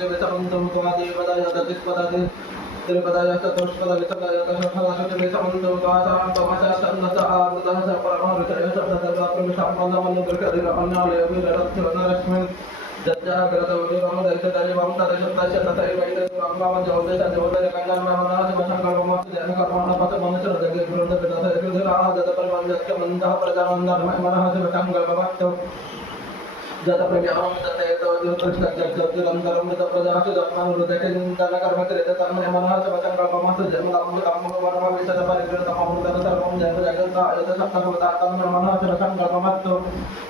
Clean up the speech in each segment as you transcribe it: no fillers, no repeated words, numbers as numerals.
समन्तं त्वादि पदाय तदिस्पदादि त्रिपदाय चतुष्पदाय चतुष्पदाय चतुष्पदाय समन्तं त्वासां तमसा सन्नता आमृतः स परमऋषय शब्दतत्वात्मविशाम्पदमन्यालयविररक्षरस्मिन् जज्जाग्रतौरिरमदयितदैवं तदशतस्य तथैवैतदुराङ्गामजौदशजोदयकङ्गन्मनः प्रजामन्दर्मनः शिवशङ्कल्पभक्तौ जतप्रज्ञानं जतैतोद्युत्कृष्टजगज्जोतिरन्तरं जतप्रजासु जन्मानुरुदचिन्तनकर्मकृततन्मयमनः शिवशङ्कल्पमस्तु जन्मकम्मकमविशदपरिकृतममृतं सर्वं जगजगत्तायतसप्तभूतात्मनः शिवशङ्कल्पमस्तु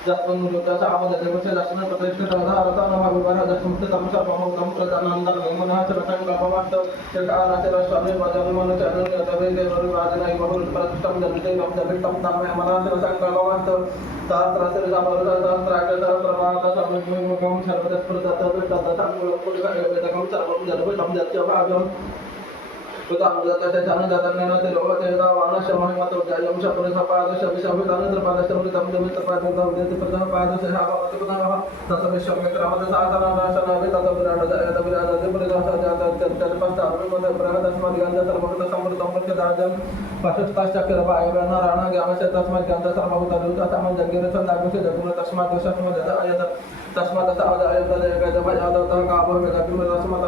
जस्मन्नुतसामदधिवशलक्ष्मीप्रतिष्ठितधारतनमविवरदस्मुक्तं सर्वभूतं कृतानन्दमनः शिवशङ्कल्पमस्तु चकारचरस्वामिभजनमनुचरणयतवेदेवरुवादिनैवहुरुप्रतिष्ठं जनितैवं जपिष्टं तन्मयमनः शिवशङ्कल्पमस्तु सहस्रशिरसमरुतसहस्राक्षसहस्रपादसमिग्मुखं सर्वतस्फुरततविष्टदशङ्कुलपुरुषयोगेतकं सर्वं जडभुतं जत्यभाव्यम् उदामृतशनदतन्नतिरोगतेदावानस्य महिमतो जयं शपुरसपादस्य विषभितनुत्रपादस्य मृतं जमित्रपादस्य पुनः तस्मिश्वमित्रमदसाधनराशनविततविराजयतविराजदिपुरिदशजातस्तत्पश्चात्विमतप्रहतस्मद्गन्धसर्वभूतसमृतं मुख्यदाजं पशुस्ताश्चक्रवायुर्नारायणज्ञामस्य तस्मद्गन्धसर्वभूतदूत समजज्ञरसन्दागुषजगुरतस्माद्वशस्मजदायत तस्मात् सावधायतदेकजभयादतः काभो वेदकिमतस्मात्